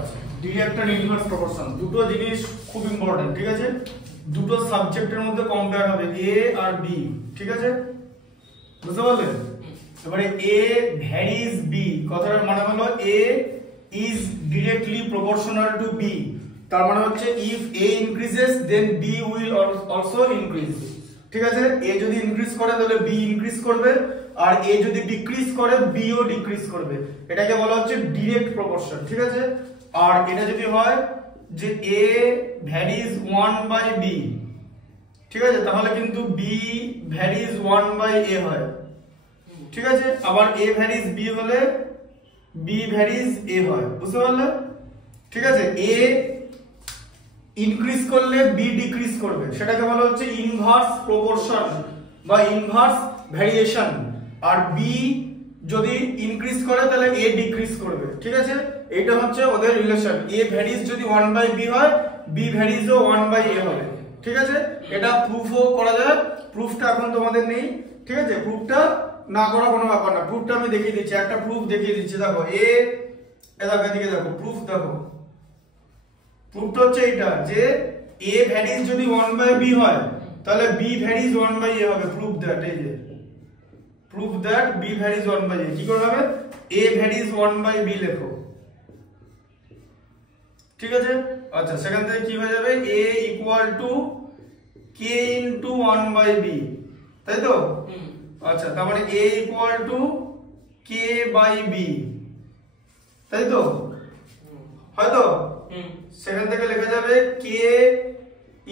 আচ্ছা, ডিরেক্ট আর inverse proportion দুটো জিনিস খুব ইম্পর্টেন্ট, ঠিক আছে? দুটো সাবজেক্টের মধ্যে কম্পেয়ার হবে এ আর বি, ঠিক আছে? বুঝতে পারলেন? এবারে এ ভ্যারিজ বি কথাটার মানে হলো A is directly proportional to B, তার মানে হচ্ছে if A increases then B will also increase, ঠিক আছে? এ যদি ইনক্রিজ করে তাহলে বি ইনক্রিজ করবে, আর এ যদি ডিক্রিজ করে বি ও ডিক্রিজ করবে, এটাকে বলা হচ্ছে ডিরেক্ট প্রপোর্শন, ঠিক আছে? আর এটা যদি হয় যে এ ভ্যারিজ 1/b, ঠিক আছে, তাহলে কিন্তু বি ভ্যারিজ 1/a হয়, ঠিক আছে? আবার এ ভ্যারিজ বি হলে বি ভ্যারিজ এ হয়, বুঝতে পারলে? ঠিক আছে? এ ইনক্রিজ করলে বি ডিক্রিজ করবে, সেটাকে বলা হচ্ছে ইনভার্স প্রপোর্শন বা ইনভার্স ভ্যারিয়েশন, আর বি যদি ইনক্রিজ করে তাহলে এ ডিক্রিজ করবে, ঠিক আছে? এটা হচ্ছে ওদের রিলেশন, এ ভ্যারিজ যদি 1/b হয় বি ভ্যারিজও 1/a হবে, ঠিক আছে? এটা প্রুফও করা যায়, প্রুফটা এখন তোমাদের নেই, ঠিক আছে? প্রুফটা না করা কোনো ব্যাপার না, প্রুফটা আমি দেখিয়ে দিচ্ছি, একটা প্রুফ দেখিয়ে দিচ্ছি, দেখো দেখো এদিকে দেখো, প্রুফ দেখো, প্রুফটা হচ্ছে এটা যে a ভ্যারিজ যদি 1/b হয় তাহলে b ভ্যারিজ 1/a হবে, প্রুফ দ্যাট, এই যে proof that b varies 1/a, কি করে হবে? a ভ্যারিজ 1/b লেখো, ঠিক আছে? আচ্ছা, সেখান থেকে কি হয়ে যাবে? a equal to k into 1/b, তাই তো? আচ্ছা, তার মানে a equal to k by b, তাই তো? হয়তো সেখান থেকে লেখা যাবে k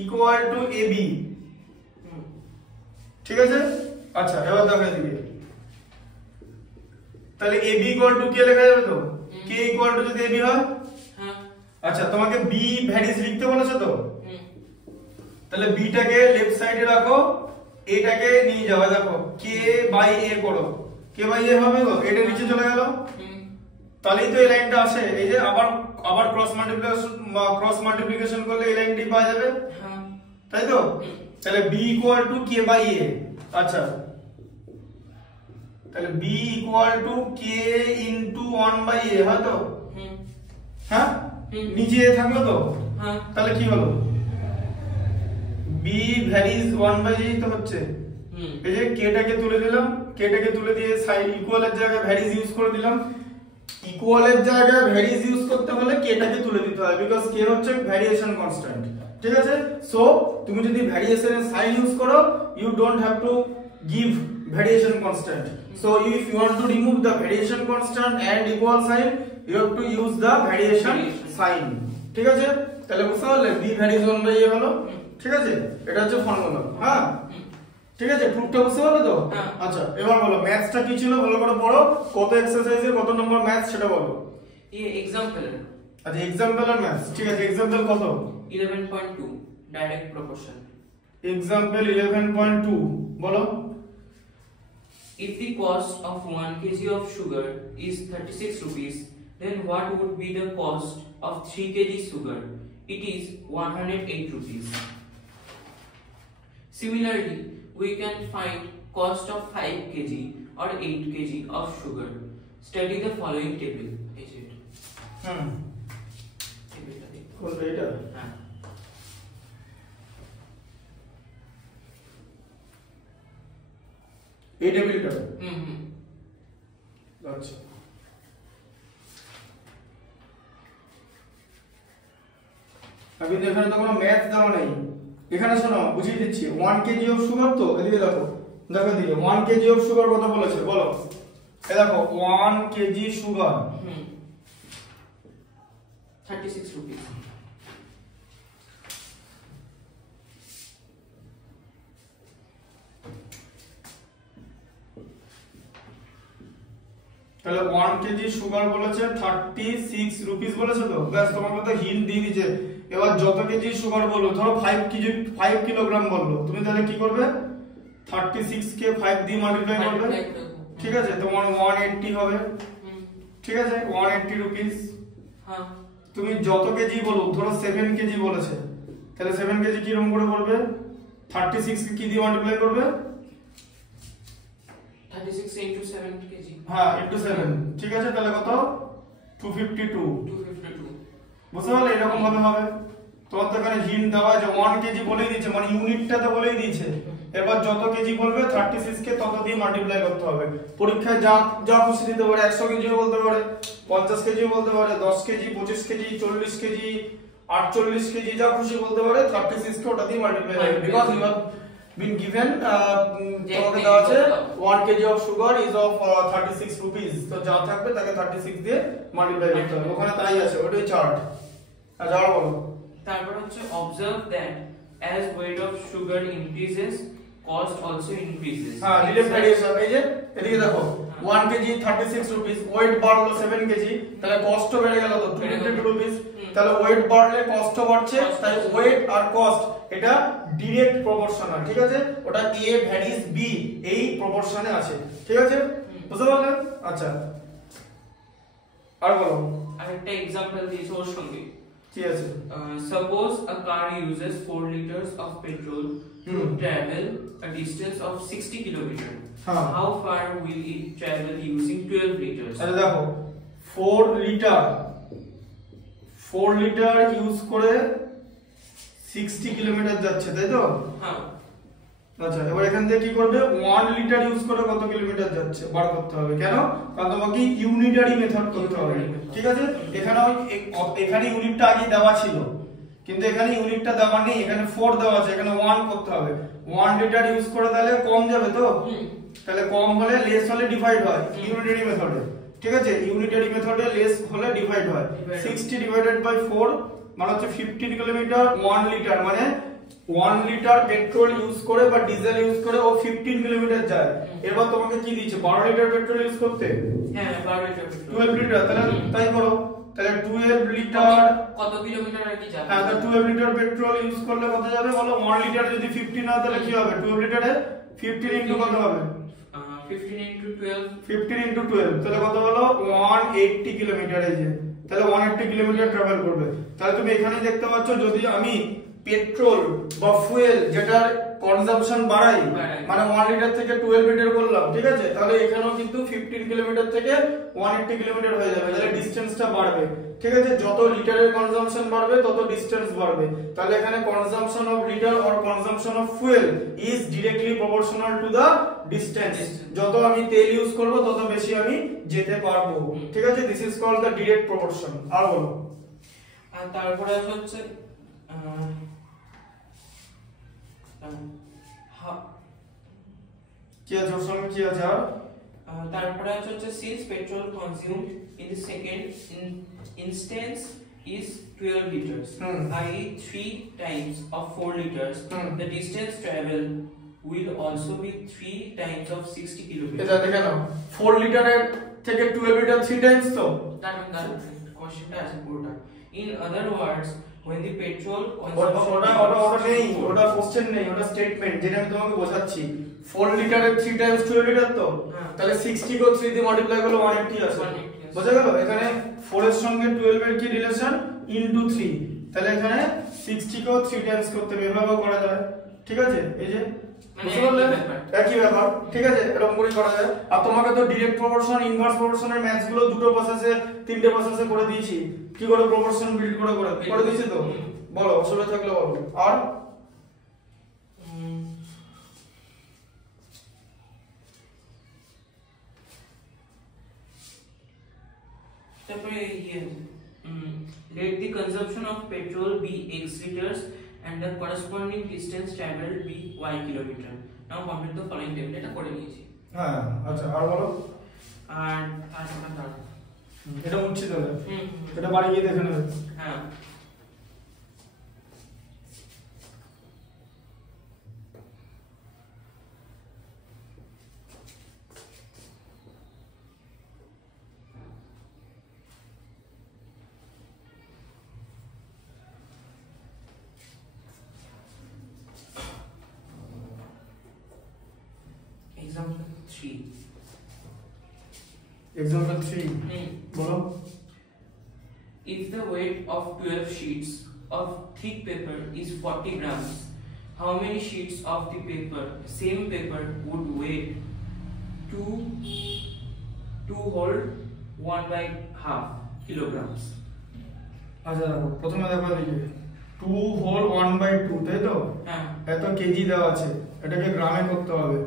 ইকুয়াল টু ab, ঠিক আছে? আচ্ছা, এবার দেখো এদিকে, তাহলে ab ইকুয়াল টু k লেখা যাবে তো? k ইকুয়াল টু যদি ab হয়, আচ্ছা, তোমাকে b ভ্যারিজ লিখতে বলেছে তো, তাহলে b টাকে লেফট সাইডে রাখো, a টাকে নিয়ে যাও, দেখো k বাই a করো, k বাই a হবে গো, এটা নিচে চলে গেল, তাহলেই তো এই লাইনটা আসে, এই যে আবার ক্রস মাল্টিপ্লিকেশন করলে এই লাইনটি পাওয়া যাবে, তাই তো? তাহলে b equal to k by a, আচ্ছা, তাহলে b equal to k into 1/a হয় তো? হ্যাঁ, নিচে থাকলো তো, তাহলে কি হলো? b ভ্যারিজ 1/a তো হচ্ছে, এই যে k টাকে তুলে দিলাম, k টাকে তুলে দিয়ে সাইড ইকুয়ালের জায়গায় ভ্যারিজ ইউজ করে দিলাম, ইকুয়ালের জায়গায় ভ্যারিজ ইউজ করতে হলে k টাকে তুলে দিতে হয়, বিকজ k হচ্ছে ভ্যারিয়েশন কনস্ট্যান্ট, ঠিক আছে? সো তুমি যদি ভ্যারিয়েশনের সাইন ইউজ করো, you don't have to give variation constant, so if you want to remove the variation constant and equal sign, you have to use the variation sign, ঠিক আছে? তাহলে বুঝতে পারলে b ভ্যারিজ 1/a হলো, ঠিক আছে? এটা হচ্ছে ফর্মুলা, হ্যাঁ, ঠিক আছে? প্রুফটা বুঝতে পারলে তো? আচ্ছা, এবার বলো ম্যাথসটা কি ছিল, ভালো করে পড়ো, কত এক্সারসাইজের কত নম্বর ম্যাথস সেটা বলো। ये एग्जांपल, আচ্ছা, एग्जांपल আর ম্যাথস, ঠিক আছে? एग्जांपल কত? 11.2 डायरेक्ट प्रोपोर्शन। एग्जांपल 11.2 বলো। If the cost of 1 kg of sugar is 36 rupees, then what would be the cost of 3 kg sugar? It is 108 rupees. Similarly, we can find cost of 5 kg or 8 kg of sugar. Study the following table. Is it? কোনটা এটা? হ্যাঁ। এই টেবিলটা? আচ্ছা, আমি তো এখানে তো কোনো ম্যাথ দেওয়া নেই, এখানে শোনো বুঝিয়ে দিচ্ছি, 1 কেজি অফ সুগার, তো এদিকে দেখো, দেখো এদিকে 1 কেজি অফ সুগার কত বলেছে বলো, এই দেখো 1 কেজি সুগার 36 rupees. তাহলে 1 কেজি সুগার বলেছে 36 রুপিস বলেছে তো, ব্যাস তোমাকে তো হিন্ট দিয়ে দিয়েছে। এবার যত কেজি সুগার বললো, ধরো 5 কিলোগ্রাম বললো, তুমি তাহলে কি করবে? 36 কে 5 দিয়ে মাল্টিপ্লাই করবে, ঠিক আছে? তোমার 180 হবে, ঠিক আছে? 180 রুপিস। হ্যাঁ, তুমি যত কেজি বলো, ধরো 7 কেজি বলেছে, তাহলে 7 কেজি কি রকম করে করবে? 36 কে কি দিয়ে মাল্টিপ্লাই করবে? 36 into 7 kg. হ্যাঁ, into 7, ঠিক আছে? তাহলে কত? 252। বুঝতে পারলে? এরকম ভাবে হবে। তোমার তো এখানে হিন্ট দেওয়া আছে 1 কেজি বলেই দিয়েছে, মানে ইউনিটটা তো বলেই দিয়েছে। এবার যত কেজি বলবে 36 কে তত দিয়ে মাল্টিপ্লাই করতে হবে। পরীক্ষায় যা যা খুশি দিতে পারে, 100 কেজিও বলতে পারে, 50 কেজিও বলতে পারে, 10 কেজি, 25 কেজি, 40 কেজি, 48 কেজি, যা খুশি বলতে পারে। 36 কে ওটা দিয়ে মাল্টিপ্লাই হবে, because you have been given তোমাকে দেওয়া আছে 1 KG of sugar is of 36 rupees. তো যা থাকবে তাকে 36 দিয়ে মাল্টিপ্লাই করতে হবে, ওখানে তাই আছে, ওটাই চার্ট। আচ্ছা আর বলো। তারপর হচ্ছে observe that as weight of sugar increases cost also increases। হ্যাঁ, ডিরেক্ট ভ্যারিয়েশন। এই যে এদিকে দেখো 1 কেজি 36 রুপিস, ওয়েট বাড়লো 7 কেজি, তাহলে কস্টও বেড়ে গেল তো 22 রুপিস। তাহলে ওয়েট বাড়লে কস্টও বাড়ছে, তাই ওয়েট আর কস্ট এটা ডাইরেক্ট প্রপোর্শনাল। ঠিক আছে, ওটা a ভ্যারিজ b এই প্রপোর্শনে আছে। ঠিক আছে, বুঝতে পারলে? আচ্ছা আর বলো। আরেকটা एग्जांपल দিয়েছে ওর সঙ্গে। ঠিক আছে, suppose a car uses 4 liters of petrol to travel a distance of 60 kilometers. How far will it travel using 12 liters? আচ্ছা দেখো 4 লিটার ইউজ করে 60 কিলোমিটার যাচ্ছে, তাই তো? হ্যাঁ। আচ্ছা এবার এখান থেকে কি করবে, 1 লিটার ইউজ করে কত কিলোমিটার যাচ্ছে বার করতে হবে। কেন? কারণ তোমাকে ইউনিটারি মেথড করতে হবে। ঠিক আছে, এখানে এখানে ইউনিটটা আগে দেওয়া ছিল, কিন্তু এখানে ইউনিটটা দেওয়া নেই, এখানে 4 দেওয়া আছে, এখানে 1 করতে হবে। 1 লিটার ইউজ করে তাহলে কম যাবে তো, তাহলে কম হলে লেস হলে ডিভাইড হয় ইউনিটারি মেথডে। ঠিক আছে, ইউনিটারি মেথডে লেস হলে ডিভাইড হয়। 60 ডিভাইডেড বাই 4 মানে হচ্ছে 15 কিলোমিটার। 1 লিটার মানে 1 লিটার পেট্রোল ইউজ করে বা ডিজেল ইউজ করে ও 15 কিলোমিটার যায়। এবার তোমাকে কি দিয়েছে, 12 লিটার পেট্রোল ইউজ করতে। হ্যাঁ 12 লিটার পেট্রোল, 12 লিটার, তাহলে তাই করো। তাহলে 12 লিটার কত কিলোমিটার আর কি যাবে? হ্যাঁ, তো 12 লিটার পেট্রোল ইউজ করলে কত যাবে বলো? 1 লিটার যদি 15 হয় তাহলে কি হবে? 12 লিটারে 15 ইনটু কত হবে? 15 into 12, 15 into 12 তাহলে কত হলো? 180 কিলোমিটার। এই যে তাহলে 180 কিলোমিটার ট্রাভেল করবে। তাহলে তুমি এখানেই দেখতে পাচ্ছ, যদি আমি পেট্রোল বা ফুয়েল যেটার কনজাম্পশন বাড়াই, মানে 1 লিটার থেকে 12 লিটার করলাম, ঠিক আছে, তাহলে এখানেও কিন্তু 15 কিলোমিটার থেকে 180 কিলোমিটার হয়ে যাবে, তাহলে ডিসটেন্সটা বাড়বে। ঠিক আছে, যত লিটারের কনজাম্পশন বাড়বে তত ডিসটেন্স বাড়বে। তাহলে এখানে consumption of litre or consumption of fuel is directly proportional to the distance. যত আমি তেল ইউজ করব তত বেশি আমি যেতে পারবো। ঠিক আছে, this is called the direct proportion. আর বলো। আর তারপরে হচ্ছে কি আছে ওর সঙ্গে, কি আছে আর? তারপরে হচ্ছে since petrol consumed in the second instance is 12 liters, i.e. 3 times of 4 liters, the distance travel will also be 3 times of 60 kilometers. এটা দেখে নাও, 4 লিটারের থেকে 12 লিটার 3 টাইমস তো। that কোশ্চেনটা আছে পুরোটা। In other words, when the petrol ওটা নেই, ওটা কোশ্চেন নেই, ওটা স্টেটমেন্ট, যেটা আমি তোমাকে বোঝাচ্ছি। 4 লিটারের 3 টাইমস 12 লিটার তো, তাহলে 60 কে 3 দিয়ে মাল্টিপ্লাই করলে 180 আসে। বোঝা গেল? এখানে 4 এর সঙ্গে 12 এর কি রিলেশন? ইনটু 3। তাহলে এখানে 60 কে 3 টাইমস করতে হবে, এভাবে করা যায়। ঠিক আছে, এই যে বুঝতে পারলে একই ব্যাপার। ঠিক আছে, এরকম করে করা যায়। আর তোমাকে তো ডাইরেক্ট প্রপোর্শন, ইনভার্স প্রপোর্শনের ম্যাথস গুলো দুটো প্রসেসে, তিনটে প্রসেসে করে দিয়েছি। কি করে প্রপোর্শন বিল্ড করে দিয়েছি তো। বলো, অসুবিধা থাকলে বলো। আর তারপরে let the consumption of petrol be x liters and the corresponding distance traveled be y kilometer. Now complete the following table. এটা করে নিয়েছি। হ্যাঁ, আচ্ছা আর বলো। আর তারপর এটা মুছছি তাহলে। এটা বাড়ি গিয়ে দেখে নেবে। হ্যাঁ। Example 3. Example 3 বলো। If the weight of 12 sheets of thick paper is 40 grams, how many sheets of the same paper would weigh 2 whole 1/2 kilograms? আচ্ছা দেখো প্রথমে দেখো এদিকে 2 হোল 1/2 তাই তো হ্যাঁ এত কেজি দেওয়া আছে এটাকে গ্রামে করতে হবে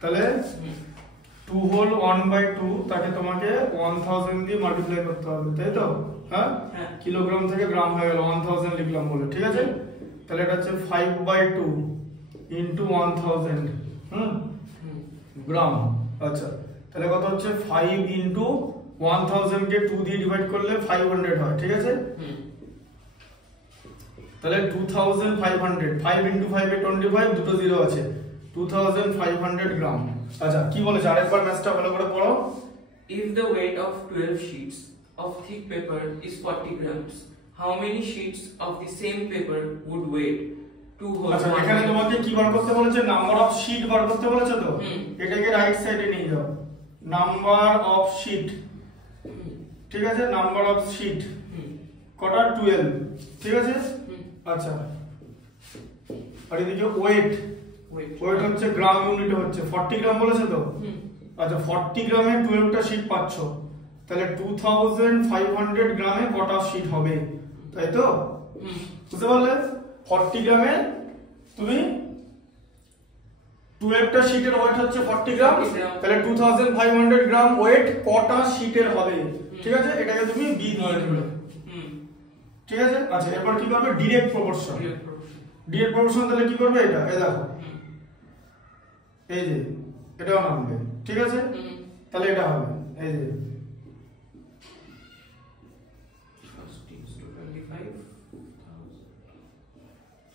তাহলে 2 হোল 1/2 তাকে তোমাকে 1000 দিয়ে মাল্টিপ্লাই করতে হবে তাই তো হ্যাঁ কিলোগ্রাম থেকে গ্রাম হয়ে গেল 1000 লিখলাম বলে ঠিক আছে তাহলে এটা হচ্ছে 5/2 ইনটু 1000 গ্রাম আচ্ছা তাহলে কত হচ্ছে 5 ইনটু 1000 কে 2 দিয়ে ডিভাইড করলে 500 হয় ঠিক আছে তাহলে 2500 5 ইনটু 5 এ 25 দুটো জিরো আছে 2500 গ্রাম আচ্ছা কি বলেছে আরেকবার ম্যাথটা ভালো করে পড়ো if the weight of 12 sheets of thick paper is 40 grams how many sheets of the same paper would weight 2 whole আচ্ছা এখানে তোমাকে কি বার করতে বলেছে নাম্বার অফ শীট বার করতে বলেছে তো এটাকে রাইট সাইডে নিয়ে যাও নাম্বার অফ শীট ঠিক আছে নাম্বার অফ শীট কটা 12 ঠিক আছে আচ্ছা আর এদিকে ওয়েট হচ্ছে গ্রাম ইউনিটে হচ্ছে 40 গ্রাম বলেছে তো আচ্ছা 40 গ্রামে 12টা শীট পাচ্ছ তাহলে 2500 গ্রামে কটা শীট হবে তাই তো বুঝতে পারলে 40 গ্রামে তুমি 12টা শীটের ওয়েট হচ্ছে 40 গ্রাম তাহলে 2500 গ্রাম ওয়েট কটা শীটের হবে ঠিক আছে এটাকে তুমি বি ধরে নেবে ঠিক আছে আচ্ছা এরপর কি করবে ডাইরেক্ট প্রপোর্শন তাহলে কি করবে এটা এই দেখো এই যে এটাও নামবে ঠিক আছে তাহলে এটা হবে এই যে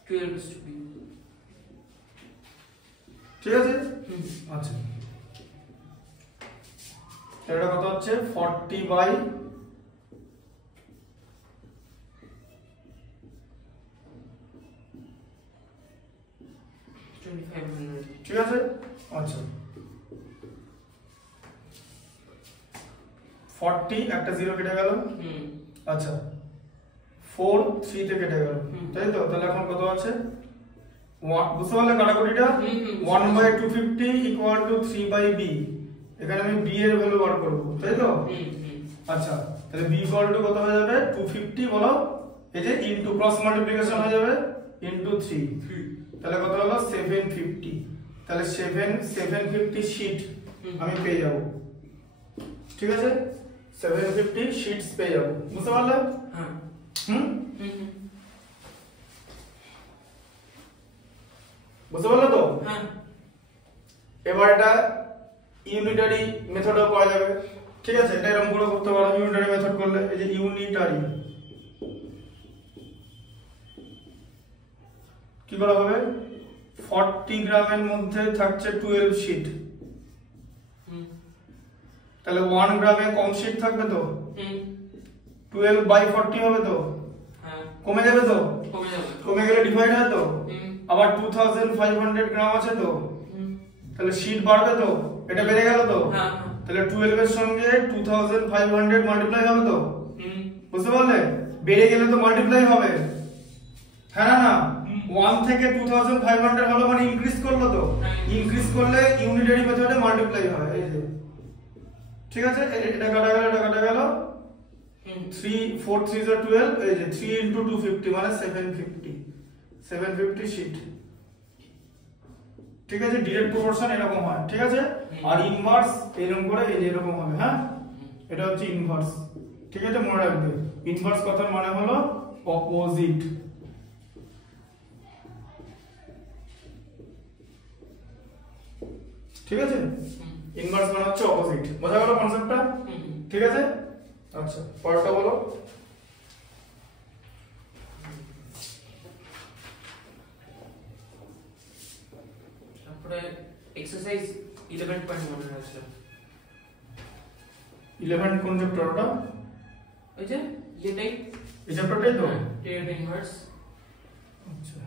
12 ঠিক আছে আচ্ছা এটা কত হচ্ছে 40 বাই 2500 ঠিক আছে আচ্ছা 40 একটা জিরো কেটে গেল আচ্ছা 4 3 তে কেটে গেল তাই তো তাহলে এখন কত আছে বুঝতে পারলে কাটাকুটিটা 1/250 ইকুয়াল টু 3/b এখানে আমি b এর ভ্যালু বার করব তাই তো আচ্ছা তাহলে b ইকুয়াল টু কত হয়ে যাবে 250 বলো এই যে ইনটু ক্রস মাল্টিপ্লিকেশন হয়ে যাবে ইনটু 3 তাহলে কত হলো 750 তাহলে 750 শীট আমি পেয়ে যাব ঠিক আছে 750 শীটস পেয়ে যাব বুঝতে পারলে হ্যাঁ বুঝতে পারলে তো হ্যাঁ এবার এটা ইউনিটারি মেথডও করা যাবে ঠিক আছে এটা এরকম করে করতে পারো ইউনিটারি মেথড করলে এই যে ইউনিটারি কি করা হবে 40 গ্রামের মধ্যে থাকছে 12 শীট তাহলে 1 গ্রামে কম শীট থাকবে তো 12/40 হবে তো হ্যাঁ কমে যাবে তো কমে গেলে ডিভাইড হয় তো আবার 2500 গ্রাম আছে তো তাহলে শীট বাড়বে তো এটা বেড়ে গেল তো হ্যাঁ তাহলে 12 এর সঙ্গে 2500 মাল্টিপ্লাই হবে তো বুঝতে পারলে বেড়ে গেলে তো মাল্টিপ্লাই হবে হ্যাঁ না 1 থেকে 2500 হলো মানে ইনক্রিজ করলো তো ইনক্রিজ করলে ইউনিটারি মেথডে মাল্টিপ্লাই হয় এই যে ঠিক আছে এটা কাটা গেল 3 4 3 is 12 এই যে 3 into 250 মানে 750 শীট ঠিক আছে ডাইরেক্ট প্রপোর্শন এরকম হয় ঠিক আছে আর ইনভার্স এরকম করে এই যে এরকম হবে হ্যাঁ এটা হচ্ছে ইনভার্স ঠিক আছে মনে রাখবে ইনভার্স কথার মানে হলো অপোজিট ঠিক আছে ইনভার্স মানে হচ্ছে অপোজিট বোঝা গেল কনসেপ্টটা ঠিক আছে আচ্ছা পরেরটা বলো তারপরে এক্সারসাইজ 11.1 আছে 11 কোন চ্যাপ্টারটা ওই যে এটাই এই চ্যাপ্টারটাই তো টেন ইনভার্স আচ্ছা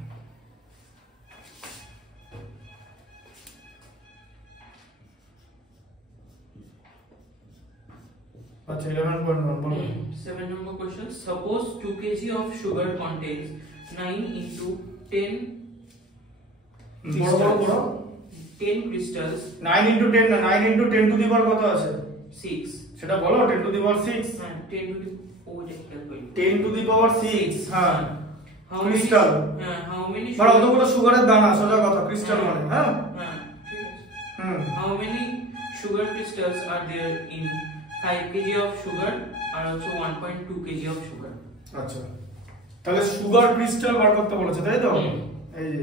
আচ্ছা 11.1 বলো 7 number question suppose 2 kg of sugar contains 9 into 10 বড় 10 crystals 9 into 10 না 9 into 10 to the power কত আছে 6 সেটা বলো 10 to the power 6 হ্যাঁ 10 to the 10 to the power 6 হ্যাঁ ক্রিস্টাল how many মানে অতগুলো সুগারের দানা সোজা কথা ক্রিস্টাল মানে হ্যাঁ how many sugar crystals are there in 5 kg of sugar and also 1.2 kg of sugar? আচ্ছা তাহলে সুগার ক্রিস্টাল বার করতে বলেছে তাই তো এই যে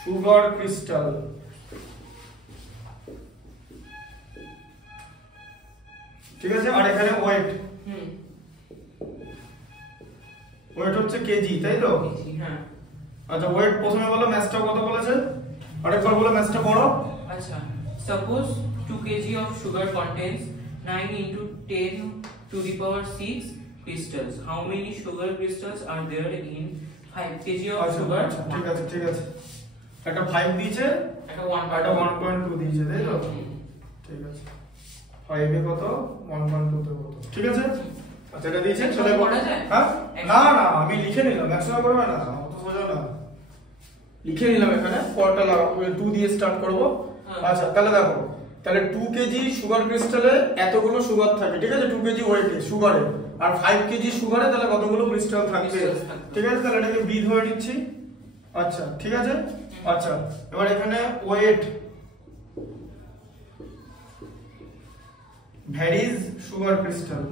সুগার ক্রিস্টাল ঠিক আছে আর এখানে ওয়েট ওয়েট হচ্ছে কেজি তাই তো হ্যাঁ আচ্ছা ওয়েট প্রথমে বলো ম্যাথটা কত বলেছে আরেকবার বলো ম্যাথটা পড়ো আচ্ছা suppose 2 kg of sugar contains 9 into 10 to the power 6 crystals. How many sugar crystals are there in 5 kg of sugar? ঠিক আছে একটা 5 দিয়েছে একটা 1.2 দিয়েছে তাই তো ঠিক আছে 5 এ কত 1.2 তে কত ঠিক আছে আচ্ছা এটা দিয়েছে চলে পড়া যায় হ্যাঁ না আমি লিখে নিলাম ম্যাক্সিমাম করবে না অত সোজা না লিখে নিলাম এখানে পরটা লাগাবো 2 দিয়ে স্টার্ট করব আচ্ছা তাহলে দেখো তাহলে 2 কেজি সুগার ক্রিস্টালে এতগুলো সুগার থাকে ঠিক আছে 2 কেজি ওয়েটে সুগারে আর 5 কেজি সুগারে তাহলে কতগুলো ক্রিস্টাল থাকবে ঠিক আছে তাহলে এটাকে বি ধরে নিচ্ছি আচ্ছা ঠিক আছে আচ্ছা এবার এখানে ওয়েট ভ্যারিজ সুগার ক্রিস্টাল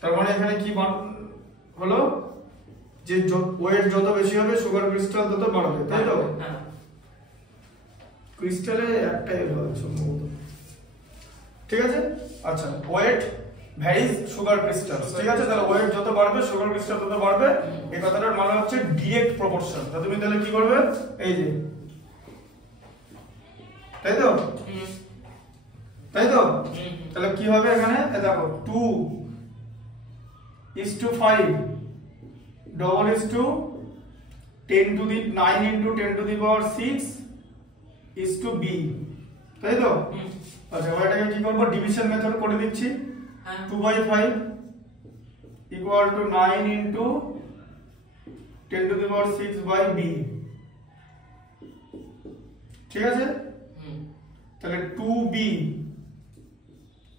তার মানে এখানে কি হলো যে ওয়েট যত বেশি হবে সুগার ক্রিস্টাল তত বাড়বে তাই তো ক্রিস্টালে একটাই হবে সম্ভবত ঠিক আছে আচ্ছা ওয়েট ভ্যারিজ সুগার ক্রিস্টাল ঠিক আছে তাহলে ওয়েট যত বাড়বে সুগার ক্রিস্টাল তত বাড়বে এই কথাটার মানে হচ্ছে ডাইরেক্ট প্রপোর্শন তো তুমি তাহলে কি করবে এই যে তাই তো তাহলে কি হবে এখানে দেখো 2:5 double is to 10 to the 9 into 10 to the power 6 is to b তাই তো আচ্ছা এটাকে কি করব ডিভিশন মেথড করে দিচ্ছি 2/5 equal to 9 into 10 to the power 6 by b ঠিক আছে তাহলে 2b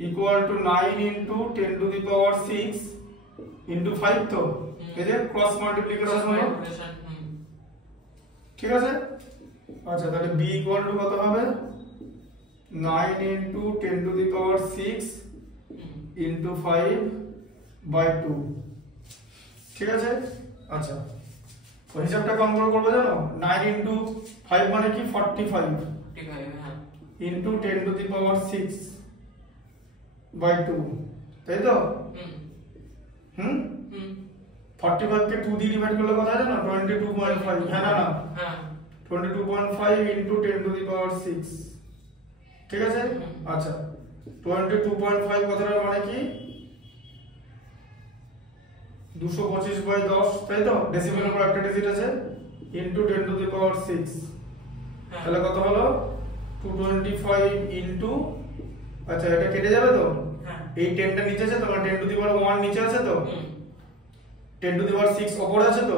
equal to 9 into 10 to the power 6 into 5 তো এই যে ক্রস মাল্টিপ্লিকেশন হলো ঠিক আছে আচ্ছা তাহলে b equal to কত হবে 9 into 10 to the power 6 into 5 by 2 ঠিক আছে আচ্ছা তো হিসাবটা কম করে করবে জানো 9 into 5 মানে কি 45 into 10 to the power 6 by 2 তাই তো 45 কে 2 দিয়ে ডিভাইড করলে কত হয় জানো 22.5 হ্যাঁ না 22.5 into 10 to the power 6 ঠিক আছে আচ্ছা 22.5 কথাটার মানে কি 225/10 তাই তো ডেসিমেলের পর একটা ডিজিট আছে into 10 to the power 6 তাহলে কত হলো 225 into আচ্ছা এটা কেটে যাবে তো এই 10 টা নিচে আছে তোমার 10 to the power 1 নিচে আছে তো 10 to the power 6 উপরে আছে তো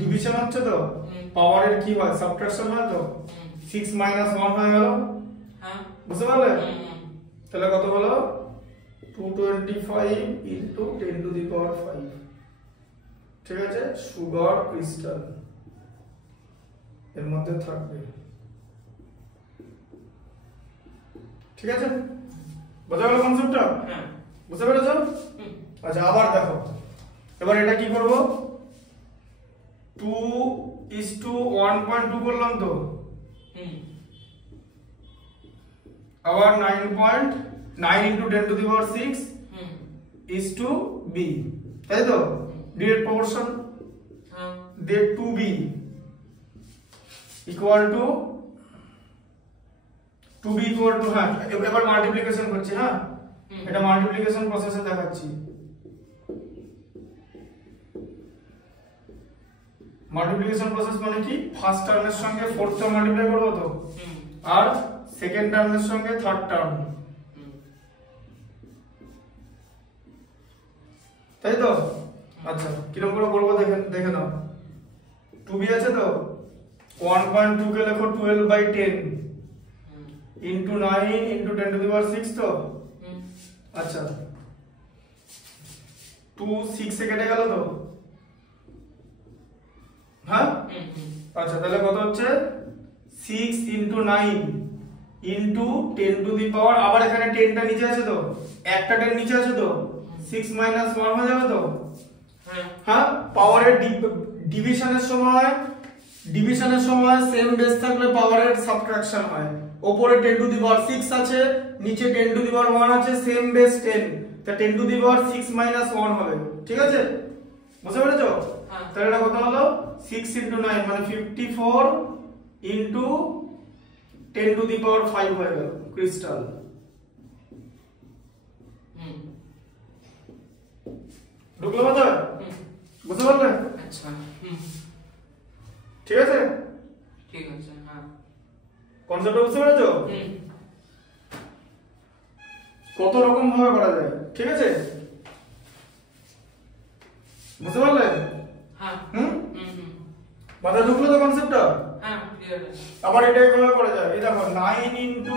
ডিভিশন হচ্ছে তো পাওয়ারের কি হয় সাবট্রাকশন হয় তো 6 minus 1 হয়ে গেল বুঝতে পারলে তাহলে কত হলো 225 into 10 to the power 5 ঠিক আছে সুগার ক্রিস্টাল এর মধ্যে থাকবে ঠিক আছে বুঝা গেল কনসেপ্টটা বুঝতে পেরেছো আচ্ছা আবার দেখো এবার এটা কি করব 2:1.2 করলাম তো আবার 9 into 10 to the power 6 is to b তাই তো direct proportion that 2b equal to 2b equal to হ্যাঁ এবার মাল্টিপ্লিকেশন করছি হ্যাঁ এটা মাল্টিপ্লিকেশন প্রসেসে দেখাচ্ছি মাল্টিপ্লিকেশন প্রসেস মানে কি ফার্স্ট টার্মের সঙ্গে ফোর্থ টার্ম মাল্টিপ্লাই করব তো আর সেকেন্ড টার্মের সঙ্গে থার্ড টার্ম তাই তো আচ্ছা কিরকম করে করব দেখে নাও 2b আছে তো 1.2 কে লেখো 12/10 into 9 into 10 to the power 6 তো আচ্ছা 2 6 এ কেটে গেল তো, হ্যাঁ আচ্ছা তাহলে কত হচ্ছে 6 into 9 into 10 to the power, আবার এখানে 10 টা নিচে আছে তো, একটা 10 নিচে আছে তো, 6 minus 1 হয়ে যাবে তো, হ্যাঁ পাওয়ারের ডিভিশনের সময় সেম বেস থাকলে পাওয়ারের সাবট্রাকশন হয়, উপরে 10 to the power 6 আছে, নিচে 10 to the power 1 আছে, সেম বেস 10, তা 10 to the power 6 minus 1 হবে, ঠিক আছে বুঝতে পেরেছো? তাহলে এটা কত হলো 6 into 9 মানে 54 into 10 to the power 5 হয়ে গেল ক্রিস্টাল। ঢুকলো মাথা? বুঝতে পারলে? আচ্ছা ঠিক আছে হ্যাঁ কনসেপ্টটা বুঝতে পেরেছো? কত রকম ভাবে করা যায়, ঠিক আছে বুঝতে পারলে? হ্যাঁ মাথা ঢুকলো তো কনসেপ্টটা? হ্যাঁ ক্লিয়ার আছে। আবার এটা কিভাবে করা যায়, এই দেখো 9 into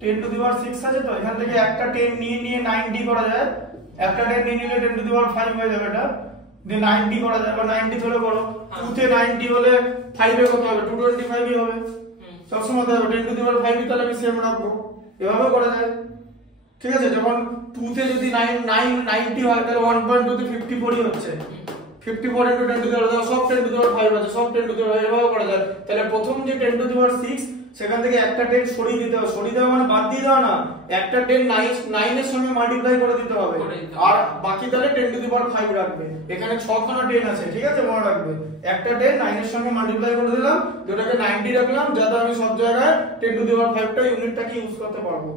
10 to the power 6 আছে তো, এখান থেকে একটা 10 নিয়ে 90 করা যায়, একটা 10 নিয়ে নিলে 10 to the power 5 হয়ে যাবে, এটা দিয়ে 90 করা যায়, বা 90 ধরে করো, 2 তে 90 হলে 5 এ কত হবে 225 ই হবে, সব সময় হবে 10 to the power 5 তাহলে আমি সেম রাখবো, এভাবে করা যায়, ঠিক আছে। যখন 2 তে যদি 90 হয় তাহলে 1.2 তে 54 ই হচ্ছে, 54 into 10 to the power সব 10 to the power 5 আছে, সব 10 to the power এভাবে করা যায়। তাহলে প্রথম যে 10 to the power 6 সেখান থেকে একটা 10 সরিয়ে দিতে হবে, সরিয়ে দেওয়া মানে বাদ দিয়ে দাও না, একটা 10 9 এর সঙ্গে মাল্টিপ্লাই করে দিতে হবে, আর বাকি তাহলে 10 to the power 5 রাখবে। এখানে 6 খানা 10 আছে, ঠিক আছে মনে রাখবে, একটা 10 9 এর সঙ্গে মাল্টিপ্লাই করে দিলাম, যেটাকে 90 রাখলাম, যাতে আমি সব জায়গায় 10 to the power 5 টা ইউনিটটাকে ইউজ করতে পারবো,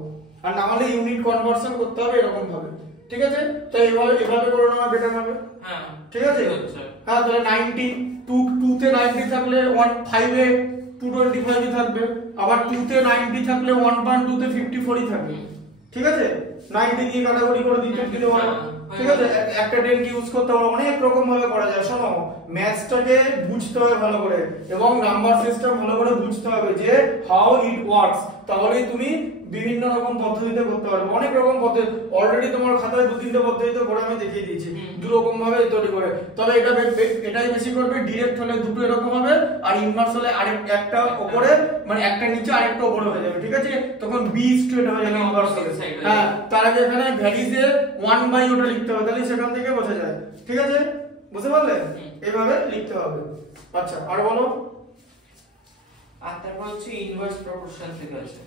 আর না হলে ইউনিট কনভার্সন করতে হবে এরকম ভাবে, ঠিক আছে। তো এভাবে করে নেওয়া বেটার হবে, হ্যাঁ ঠিক আছে। হ্যাঁ তাহলে 90 2 তে 90 থাকলে 5 এ 225 ই থাকবে, আবার 2 তে 90 থাকলে 1.2 তে 54 ই থাকবে, ঠিক আছে। 90 দিয়ে কাটাকুটি করে দিতে দিলে ঠিক আছে, একটা 10 কি ইউজ করতে হবে, অনেক রকম ভাবে করা যায়। শোনো ম্যাথসটাকে বুঝতে হবে ভালো করে, এবং নাম্বার সিস্টেম ভালো করে বুঝতে হবে যে হাউ ইট ওয়ার্কস, তাহলেই তুমি বিভিন্ন রকম পদ্ধতিতে করতে পারবে, অনেক রকম পদ্ধতি অলরেডি তোমার খাতায় 2-3টে পদ্ধতিতে করে আমি দেখিয়ে দিয়েছি, দু রকম ভাবে তৈরি করে। তবে এটাই বেশি করবে, ডাইরেক্ট হলে দুটো এরকম হবে, আর ইনভার্স হলে একটা উপরে মানে একটা নিচে আরেকটা উপরে হয়ে যাবে, ঠিক আছে, তখন বি স্ট্রেট হয়ে যাবে ইনভার্স হলে। হ্যাঁ তার আগে এখানে ভ্যারিজে 1 ওটা লিখতে হবে, তাহলে সেখান থেকে বোঝা যায়, ঠিক আছে বুঝতে পারলে? এইভাবে লিখতে হবে। আচ্ছা আর বলো। আর তারপর হচ্ছে ইনভার্স প্রপোর্শন থেকে আছে।